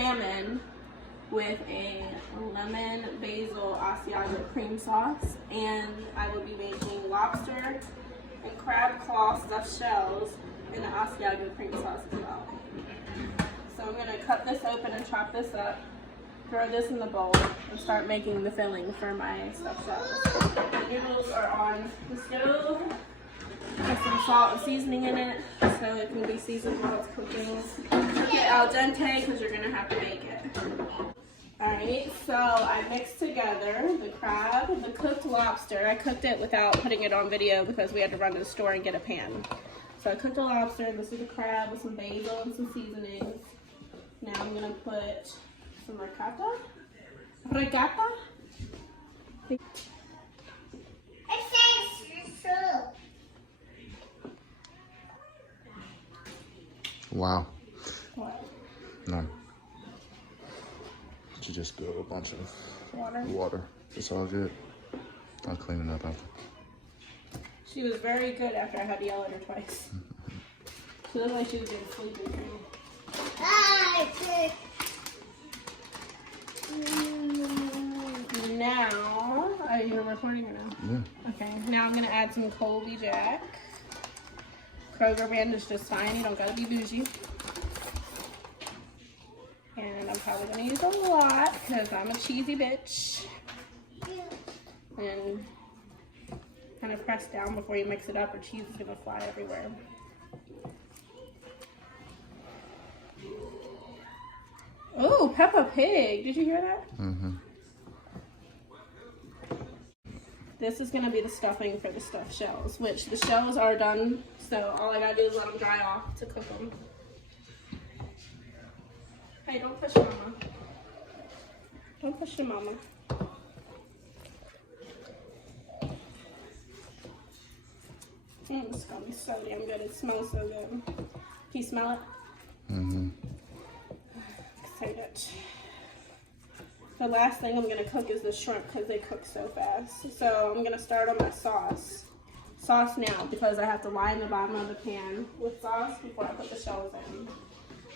salmon with a lemon basil asiago cream sauce, and I will be making lobster and crab claw stuffed shells in the asiago cream sauce as well. So I'm gonna cut this open and chop this up, throw this in the bowl, and start making the filling for my stuffed shells. The noodles are on the stove. Put some salt and seasoning in it so it can be seasoned while it's cooking. Cook it al dente because you're gonna have to bake it. Alright, so I mixed together the crab, the cooked lobster. I cooked it without putting it on video because we had to run to the store and get a pan. So I cooked the lobster, and this is the crab with some basil and some seasonings. Now I'm gonna put some ricotta. Wow. What? No. You just do a bunch of water. It's all good. I'll clean it up after. She was very good after I had to yell at her twice. She looked like she was getting sleepy too. Now, are you recording or no? Yeah. Okay, now I'm gonna add some Colby Jack. Kroger brand is just fine, you don't gotta be bougie. And I'm probably gonna use a lot because I'm a cheesy bitch. And kind of press down before you mix it up or cheese is gonna fly everywhere. Oh, Peppa Pig, did you hear that? Mm-hmm. This is gonna be the stuffing for the stuffed shells, which the shells are done, so all I gotta do is let them dry off to cook them. Hey, don't push mama. Don't push your mama. It's gonna be so damn good. It smells so good. Can you smell it? Mm-hmm. Excited. The last thing I'm gonna cook is the shrimp because they cook so fast. So I'm gonna start on my sauce. Sauce now because I have to line the bottom of the pan with sauce before I put the shells in.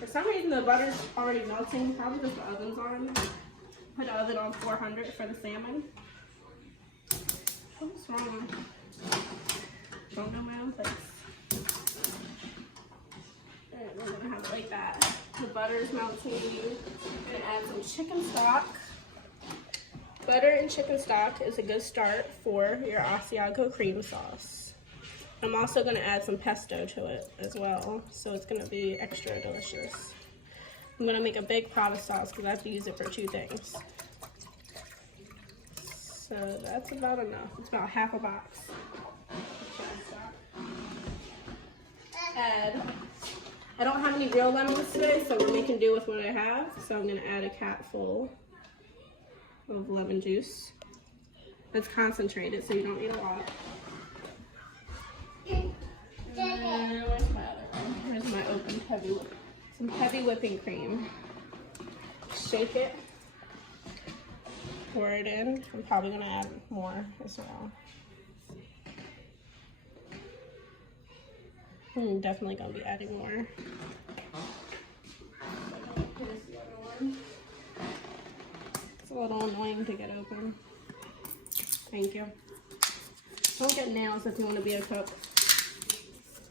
For some reason the butter's already melting, probably because the oven's on. Put the oven on 400 for the salmon. What's wrong? Don't know my own place. And we're gonna have it like that. The butter's melting. I'm gonna add some chicken stock. Butter and chicken stock is a good start for your asiago cream sauce. I'm also gonna add some pesto to it as well, so it's gonna be extra delicious. I'm gonna make a big pot of sauce because I have to use it for 2 things. So that's about enough. It's about half a box. I don't have any real lemons today, so we're making do with what I have. So I'm gonna add a capful of lemon juice. It's concentrated, so you don't need a lot. And where's my other one? Here's my open heavy whip. Some heavy whipping cream. Shake it. Pour it in. I'm probably gonna add more as well. I'm definitely gonna be adding more. Here's the other one. It's a little annoying to get open. Thank you. Don't get nails if you want to be a cook.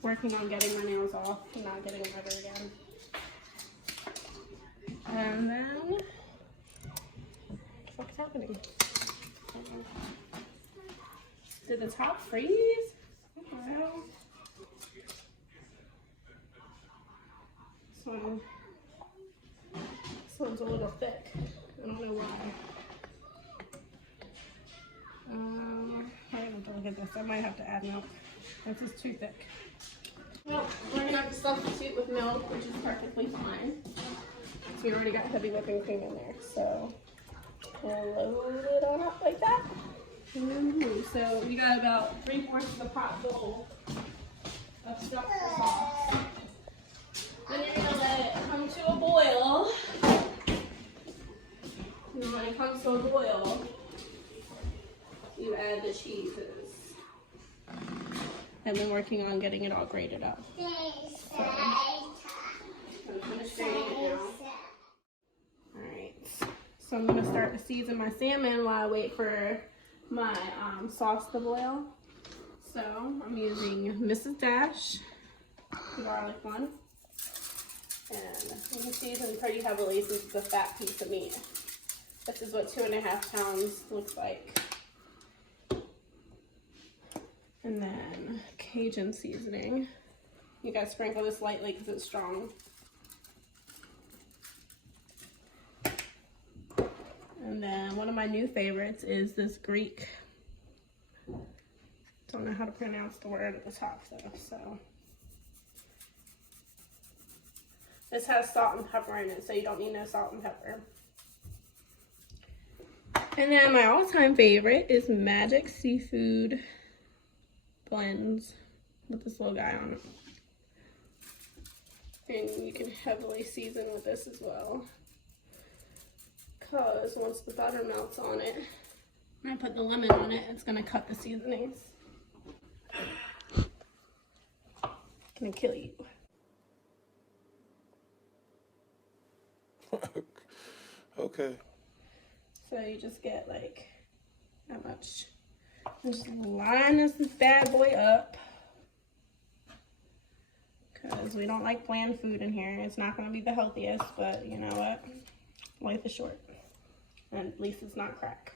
Working on getting my nails off and not getting them ever again. And then, what the fuck is happening? Did the top freeze? What the hell? This one's a little thick. I don't know why. I have to look at this. I might have to add milk. This is too thick. Well, we're gonna have to substitute with milk, which is perfectly fine. So we already got heavy whipping cream in there. So we'll load it on up like that. So we got about 3/4 of the pot full of stuffed sauce. Then you're gonna let it come to a boil. And when it comes to a boil, you add the cheeses. I've been working on getting it all grated up. So, I'm finished grating it now. So I'm gonna start to season my salmon while I wait for my sauce to boil. So I'm using Mrs. Dash, the garlic one. And you can season pretty heavily since it's a fat piece of meat. This is what 2.5 pounds looks like. And then Cajun seasoning. You gotta sprinkle this lightly because it's strong. And then one of my new favorites is this Greek. Don't know how to pronounce the word at the top though, so. This has salt and pepper in it, so you don't need no salt and pepper. And then my all-time favorite is Magic Seafood Blends with this little guy on it. And you can heavily season with this as well. Because once the butter melts on it, and I put the lemon on it, it's gonna cut the seasonings. Gonna kill you. Okay. So you just get like that much. And just line this bad boy up. Because we don't like bland food in here. It's not going to be the healthiest, but you know what? Life is short. And at least it's not crack.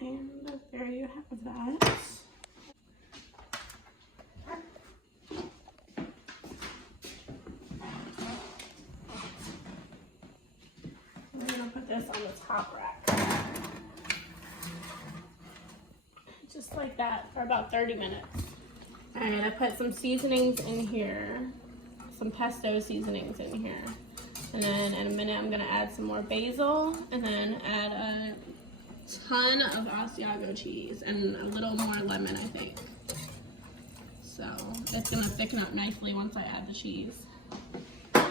And there you have that. We're gonna put this on the top rack. Just like that for about 30 minutes. Alright, I put some seasonings in here. Some pesto seasonings in here. And then in a minute I'm gonna add some more basil and then add a ton of asiago cheese and a little more lemon, I think. So it's gonna thicken up nicely once I add the cheese. I'm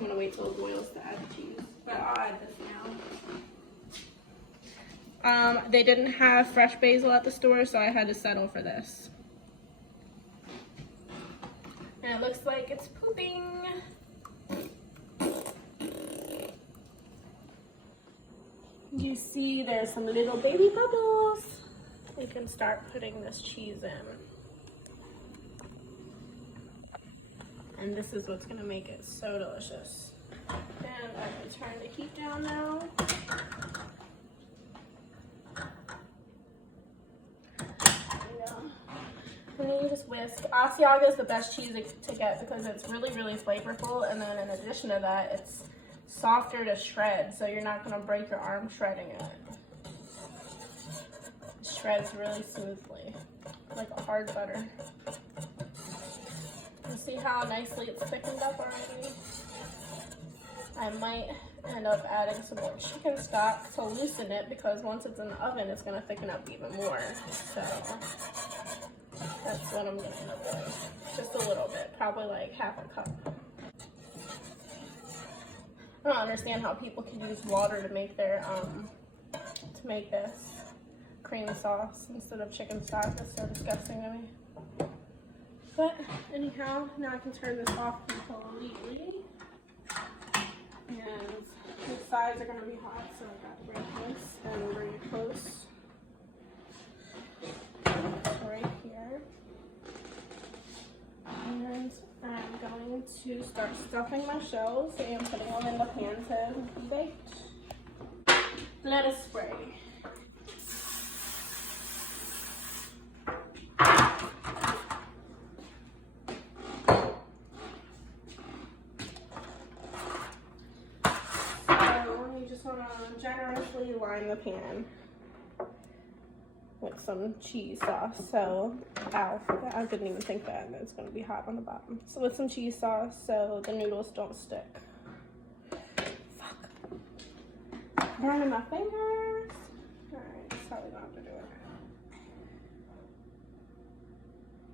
gonna wait till it boils to add the cheese, but I'll add this now. They didn't have fresh basil at the store, so I had to settle for this. And it looks like it's pooping. You see there's some little baby bubbles. We can start putting this cheese in. And this is what's gonna make it so delicious. And I'm gonna turn the heat down now. And then you just whisk. Asiago is the best cheese to get because it's really, really flavorful. And then in addition to that, it's softer to shred, so you're not gonna break your arm shredding it. It shreds really smoothly, like a hard butter. You see how nicely it's thickened up already? I might end up adding some more chicken stock to loosen it because once it's in the oven, it's gonna thicken up even more. So that's what I'm gonna end up doing. Just a little bit, probably like half a cup. I don't understand how people can use water to make their this cream sauce instead of chicken stock. That's so disgusting to me. But anyhow, now I can turn this off completely. And the sides are gonna be hot, so I got to bring this and bring it close right here. And I'm going to start stuffing my shells and putting them in the pan to be baked. Lettuce spray. So you just want to generously line the pan with some cheese sauce. So, I didn't even think that it's going to be hot on the bottom. So with some cheese sauce so the noodles don't stick. Fuck. Burning my fingers. Alright, that's how we're going to have to do it.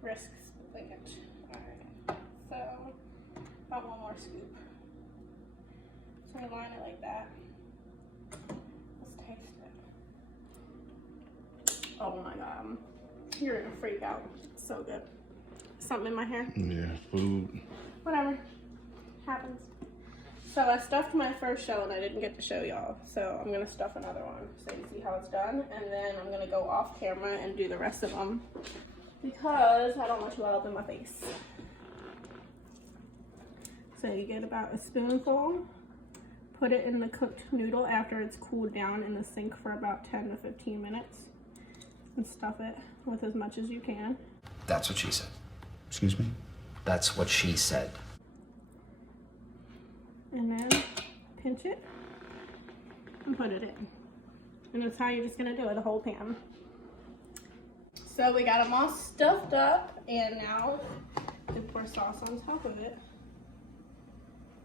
Risks splitting it. Alright, so about one more scoop. So we line it like that. Let's taste it. Oh my god. You're gonna freak out. It's so good. Something in my hair? Yeah, food. Whatever. Happens. So I stuffed my first shell and I didn't get to show y'all. So I'm gonna stuff another one so you see how it's done. And then I'm gonna go off camera and do the rest of them because I don't want you all up in my face. So you get about a spoonful. Put it in the cooked noodle after it's cooled down in the sink for about 10 to 15 minutes. And stuff it with as much as you can. That's what she said. Excuse me? That's what she said. And then pinch it and put it in. And that's how you're just gonna do it, the whole pan. So we got them all stuffed up, and now we pour sauce on top of it,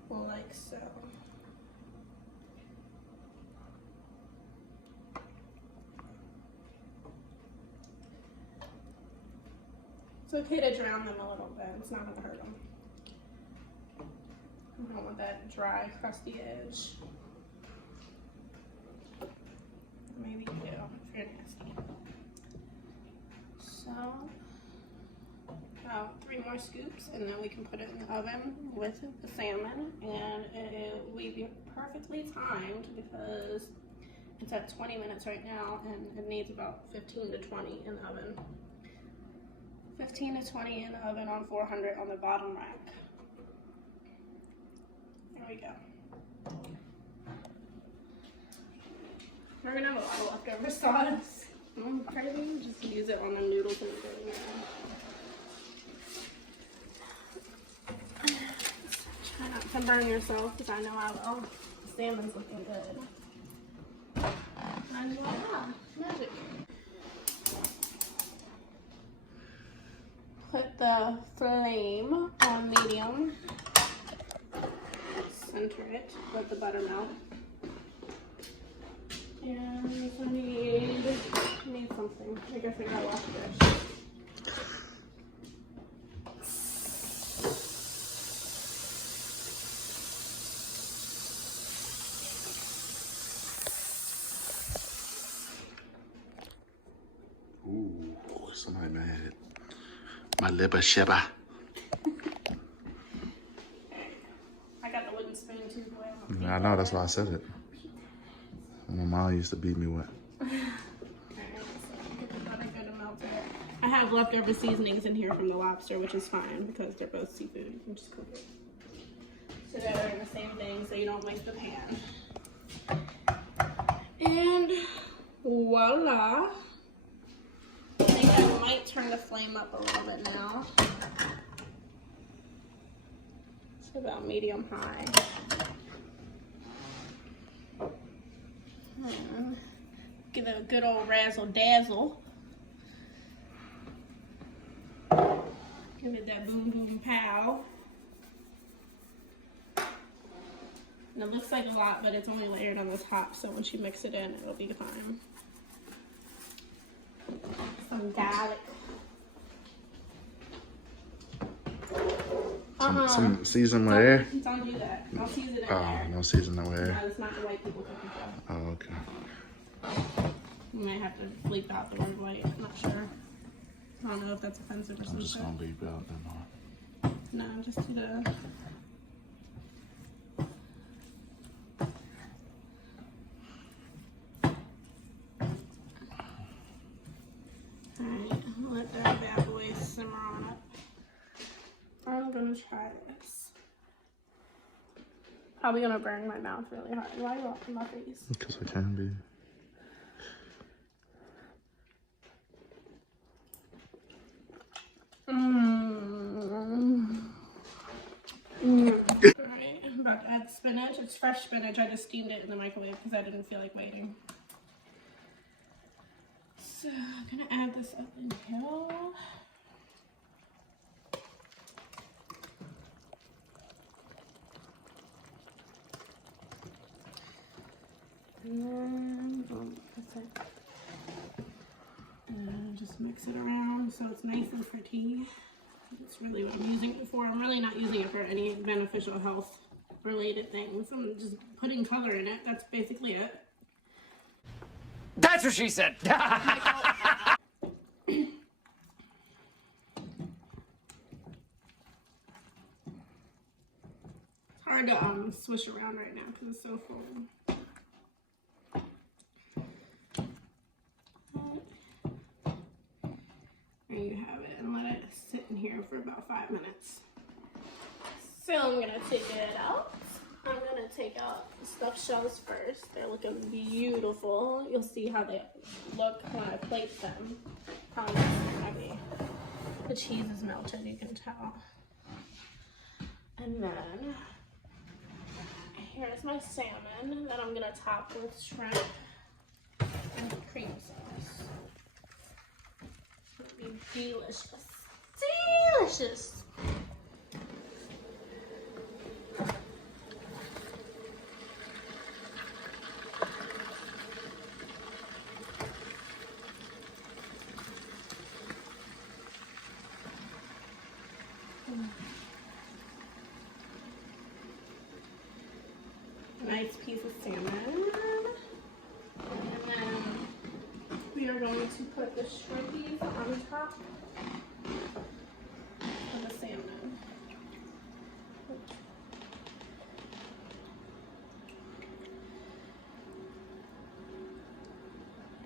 like so. It's okay to drown them a little bit, it's not gonna hurt them. I don't want that dry, crusty edge. Maybe you do, if you're nasty. So, about 3 more scoops, and then we can put it in the oven with the salmon, and it will be perfectly timed because it's at 20 minutes right now, and it needs about 15 to 20 in the oven. 15 to 20 in the oven on 400 on the bottom rack. There we go. We're gonna have a lot of leftover sauce. Crazy, just use it on the noodles and try not to burn yourself because I know I will. The salmon's looking good. And voila, magic. Put the flame on medium. Center it, let the butter melt. And I need something. I guess I gotta wash the dish. Ooh, somebody mad. My liver shiver. I got the wooden spoon too, boy. Yeah, I know, that's why I said it. My mom used to beat me with. I have leftover seasonings in here from the lobster, which is fine because they're both seafood. You can just cook it together in the same thing so you don't waste the pan. And voila. I think I might turn the flame up a little bit now. It's about medium high. And give it a good old razzle dazzle. Give it that boom boom pow. And it looks like a lot, but it's only layered on the top, so once you mix it in, it'll be fine. Some garlic. Some season with air? Don't do that. I'll season it in Oh, there. no season with air. No, it's not the white people cooking show. Oh, okay. You might have to bleep out the word white. I'm not sure. I don't know if that's offensive or I'm something. just gonna leave out then. No, just do the. Alright, let that bad boy simmer on up. I'm gonna try this. Probably gonna burn my mouth really hard. Why are you watching my face? Because I can be. Alright, I'm about to add spinach. It's fresh spinach. I just steamed it in the microwave because I didn't feel like waiting. So I'm gonna add this up in here. And then and just mix it around so it's nice and pretty. That's really what I'm using it for. I'm really not using it for any beneficial health related things. I'm just putting color in it. That's basically it. That's what she said. It's hard to swish around right now because it's so full. There you have it, and let it sit in here for about 5 minutes. So I'm gonna take it out. I'm gonna take out the stuffed shells first. They're looking beautiful. You'll see how they look when I plate them. Probably not so heavy. The cheese is melted, you can tell. And then here's my salmon that I'm gonna top with shrimp and cream sauce. It'll be delicious. Delicious! Nice piece of salmon. And then we are going to put the shrimpies on top of the salmon.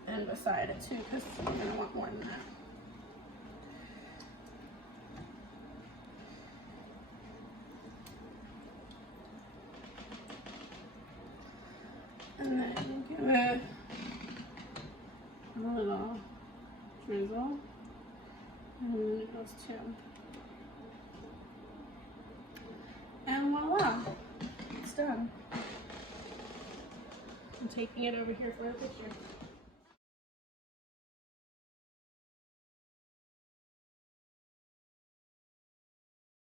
And beside it too, because we're going to want more than that. And then give it a little drizzle, and then it goes too. And voila, it's done. I'm taking it over here for a picture.